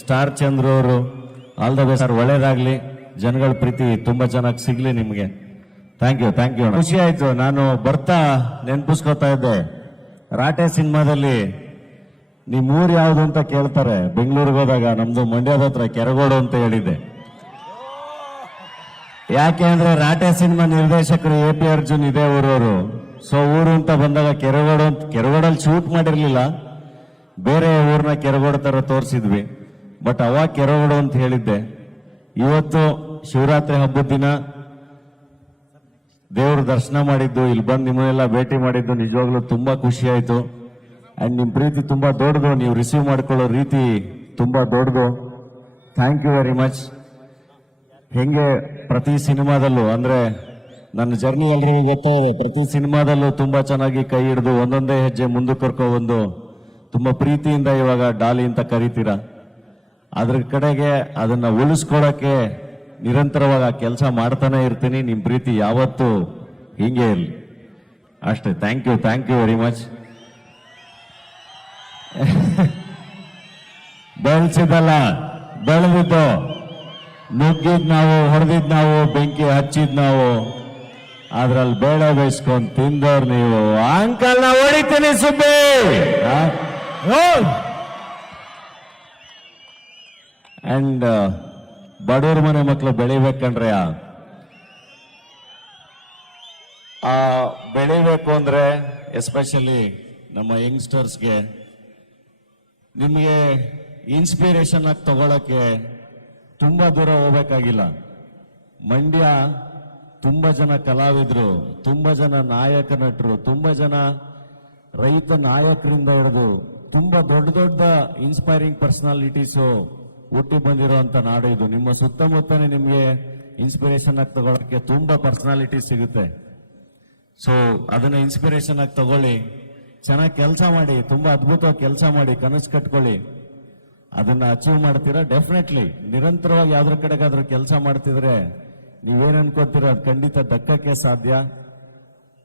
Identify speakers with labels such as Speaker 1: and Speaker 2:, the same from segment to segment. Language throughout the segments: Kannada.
Speaker 1: ಸ್ಟಾರ್ ಚಂದ್ರ ಅವರು ಆಲ್ ದ ಬೆಸ್ಟ್ ಸರ್, ಒಳ್ಳೇದಾಗ್ಲಿ. ಜನಗಳ ಪ್ರೀತಿ ತುಂಬಾ ಚೆನ್ನಾಗಿ ಸಿಗ್ಲಿ ನಿಮ್ಗೆ. ಥ್ಯಾಂಕ್ ಯು ಥ್ಯಾಂಕ್ ಯು ಖುಷಿ ಆಯ್ತು. ನಾನು ಬರ್ತಾ ನೆನ್ಪಿಸ್ಕೊತಾ ಇದ್ದೆ. ರಾಟೆ ಸಿನಿಮಾದಲ್ಲಿ ನಿಮ್ಮ ಊರು ಯಾವುದು ಅಂತ ಕೇಳ್ತಾರೆ. ಬೆಂಗಳೂರಿಗೆ ಹೋದಾಗ ನಮ್ದು ಮಂಡ್ಯದ ಹತ್ರ ಕೆರಗೋಡು ಅಂತ ಹೇಳಿದ್ದೆ. ಯಾಕೆ ಅಂದ್ರೆ ರಾಟೆ ಸಿನಿಮಾ ನಿರ್ದೇಶಕರು ಎ ಪಿ ಅರ್ಜುನ್ ಇದೇ ಊರವರು. ಸೊ ಊರು ಅಂತ ಬಂದಾಗ ಕೆರಗೋಡು ಅಂತ ಕೆರಗೋಡಲ್ಲಿ ಶೂಟ್ ಮಾಡಿರ್ಲಿಲ್ಲ. ಬೇರೆ ಊರ್ನ ಕೆರಗೋಡ ತರ ತೋರಿಸಿದ್ವಿ. ಬಟ್ ಅವ ಕೆರೋಡು ಅಂತ ಹೇಳಿದ್ದೆ. ಇವತ್ತು ಶಿವರಾತ್ರಿ ಹಬ್ಬದ ದಿನ ದೇವ್ರ ದರ್ಶನ ಮಾಡಿದ್ದು, ಇಲ್ಲಿ ಬಂದು ನಿಮ್ಮನ್ನೆಲ್ಲ ಭೇಟಿ ಮಾಡಿದ್ದು ನಿಜವಾಗ್ಲೂ ತುಂಬಾ ಖುಷಿ ಆಯ್ತು. ಅಂಡ್ ನಿಮ್ ಪ್ರೀತಿ ತುಂಬಾ ದೊಡ್ಡದು, ನೀವು ರಿಸೀವ್ ಮಾಡ್ಕೊಳ್ಳೋ ರೀತಿ ತುಂಬಾ ದೊಡ್ಡದು. ಥ್ಯಾಂಕ್ ಯು ವೆರಿ ಮಚ್ ಹೆಂಗೆ ಪ್ರತಿ ಸಿನಿಮಾದಲ್ಲೂ, ಅಂದ್ರೆ ನನ್ನ ಜರ್ನಿ ಎಲ್ರಿಗೂ ಗೊತ್ತಾಗಿದೆ ಪ್ರತಿ ಸಿನಿಮಾದಲ್ಲೂ ತುಂಬಾ ಚೆನ್ನಾಗಿ ಕೈ ಹಿಡಿದು ಒಂದೊಂದೇ ಹೆಜ್ಜೆ ಮುಂದಕ್ಕೆ ಕರ್ಕೊ ಬಂದು, ತುಂಬಾ ಪ್ರೀತಿಯಿಂದ ಇವಾಗ ಡಾಲಿ ಅಂತ ಕರಿತೀರಾ? ಅದ್ರ ಕಡೆಗೆ ಅದನ್ನ ಉಳಿಸ್ಕೊಳಕ್ಕೆ ನಿರಂತರವಾಗಿ ಆ ಕೆಲಸ ಮಾಡ್ತಾನೆ ಇರ್ತೀನಿ. ನಿಮ್ ಪ್ರೀತಿ ಯಾವತ್ತು ಹಿಂಗೆ ಇರಲಿ. ಅಷ್ಟೇ. Thank you thank you very much ಬೆಳೆಸಿದಲ್ಲ ಬೆಳೆದಿದ್ದು. ನುಗ್ಗಿದ್ ನಾವು, ಹೊಡೆದಿದ್ ನಾವು, ಬೆಂಕಿ ಹಚ್ಚಿದ್ ನಾವು. ಅದ್ರಲ್ಲಿ ಬೇಡ ಬೇಯಿಸ್ಕೊಂಡು ತಿಂದವ್ರು ನೀವು. ಅಂಕಲ್ ನಾ ಹೊಡಿತೀನಿ ಸುಬ್ಬಿ. ಅಂಡ್ ಬಡವ್ರ ಮನೆ ಮಕ್ಕಳು ಬೆಳಿಬೇಕಂದ್ರೆ, ಆ, ಬೆಳಿಬೇಕು ಅಂದ್ರೆ ಎಸ್ಪೆಷಲಿ ನಮ್ಮ ಯಂಗ್ಸ್ಟರ್ಸ್ಗೆ ನಿಮಗೆ ಇನ್ಸ್ಪಿರೇಷನ್ ಆಗಿ ತಗೊಳಕ್ಕೆ ತುಂಬ ದೂರ ಹೋಗ್ಬೇಕಾಗಿಲ್ಲ. ಮಂಡ್ಯ ತುಂಬ ಜನ ಕಲಾವಿದರು, ತುಂಬ ಜನ ನಾಯಕ ನಟರು, ತುಂಬ ಜನ ರೈತ ನಾಯಕರಿಂದ ಹಿಡಿದು, ತುಂಬ ದೊಡ್ಡ ದೊಡ್ಡ ಇನ್ಸ್ಪೈರಿಂಗ್ ಪರ್ಸನಾಲಿಟೀಸು ಹುಟ್ಟಿ ಬಂದಿರುವಂತ ನಾಡು ಇದು. ನಿಮ್ಮ ಸುತ್ತಮುತ್ತನೇ ನಿಮಗೆ ಇನ್ಸ್ಪಿರೇಷನ್ ಆಗಿ ತಗೊಳಕ್ಕೆ ತುಂಬಾ ಪರ್ಸನಾಲಿಟಿ ಸಿಗುತ್ತೆ. ಸೊ ಅದನ್ನ ಇನ್ಸ್ಪಿರೇಷನ್ ಆಗಿ ತಗೊಳ್ಳಿ. ಚೆನ್ನಾಗಿ ಕೆಲಸ ಮಾಡಿ, ತುಂಬಾ ಅದ್ಭುತವಾಗಿ ಕೆಲಸ ಮಾಡಿ, ಕನಸು ಕಟ್ಕೊಳ್ಳಿ. ಅದನ್ನ ಅಚೀವ್ ಮಾಡ್ತೀರಾ? ಡೆಫಿನೆಟ್ಲಿ ನಿರಂತರವಾಗಿ ಯಾವ್ದ್ರ ಕಡೆಗಾದ್ರೂ ಕೆಲಸ ಮಾಡ್ತಿದ್ರೆ ನೀವೇನ್ ಅನ್ಕೋತೀರೋ ಅದು ಖಂಡಿತ ದಕ್ಕಕ್ಕೆ ಸಾಧ್ಯ.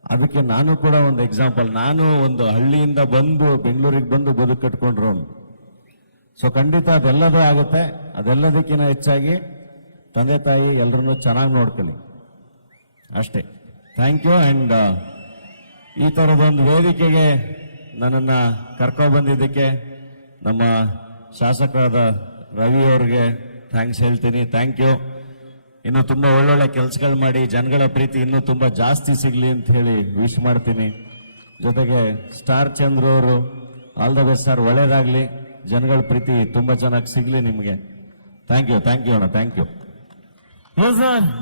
Speaker 1: ಅದಕ್ಕೆ ನಾನು ಕೂಡ ಒಂದು ಎಕ್ಸಾಂಪಲ್ ನಾನು ಒಂದು ಹಳ್ಳಿಯಿಂದ ಬಂದು, ಬೆಂಗಳೂರಿಗೆ ಬಂದು ಬದುಕು ಕಟ್ಕೊಂಡ್ರು. ಸೊ ಖಂಡಿತ ಅದೆಲ್ಲದೇ ಆಗುತ್ತೆ. ಅದೆಲ್ಲದಕ್ಕಿಂತ ಹೆಚ್ಚಾಗಿ ತಂದೆ ತಾಯಿ ಎಲ್ಲರನ್ನೂ ಚೆನ್ನಾಗಿ ನೋಡ್ಕೊಳ್ಳಿ. ಅಷ್ಟೇ. ಥ್ಯಾಂಕ್ ಯು ಆ್ಯಂಡ್ ಈ ಥರದೊಂದು ವೇದಿಕೆಗೆ ನನ್ನನ್ನು ಕರ್ಕೊ ಬಂದಿದ್ದಕ್ಕೆ ನಮ್ಮ ಶಾಸಕರಾದ ರವಿ ಅವ್ರಿಗೆ ಥ್ಯಾಂಕ್ಸ್ ಹೇಳ್ತೀನಿ. ಥ್ಯಾಂಕ್ ಯು ಇನ್ನೂ ತುಂಬ ಒಳ್ಳೊಳ್ಳೆ ಕೆಲಸಗಳು ಮಾಡಿ ಜನಗಳ ಪ್ರೀತಿ ಇನ್ನೂ ತುಂಬ ಜಾಸ್ತಿ ಸಿಗಲಿ ಅಂತ ಹೇಳಿ ವಿಶ್ ಮಾಡ್ತೀನಿ. ಜೊತೆಗೆ ಸ್ಟಾರ್ ಚಂದ್ರ ಅವರು ಆಲ್ ದ ಬೆಸ್ಟ್ ಸರ್ ಒಳ್ಳೇದಾಗಲಿ. ಜನಗಳ ಪ್ರೀತಿ ತುಂಬಾ ಚೆನ್ನಾಗಿ ಸಿಗ್ಲಿ ನಿಮಗೆ. ಥ್ಯಾಂಕ್ ಯು ಥ್ಯಾಂಕ್ ಯು ಅಣ್ಣ ಥ್ಯಾಂಕ್ ಯು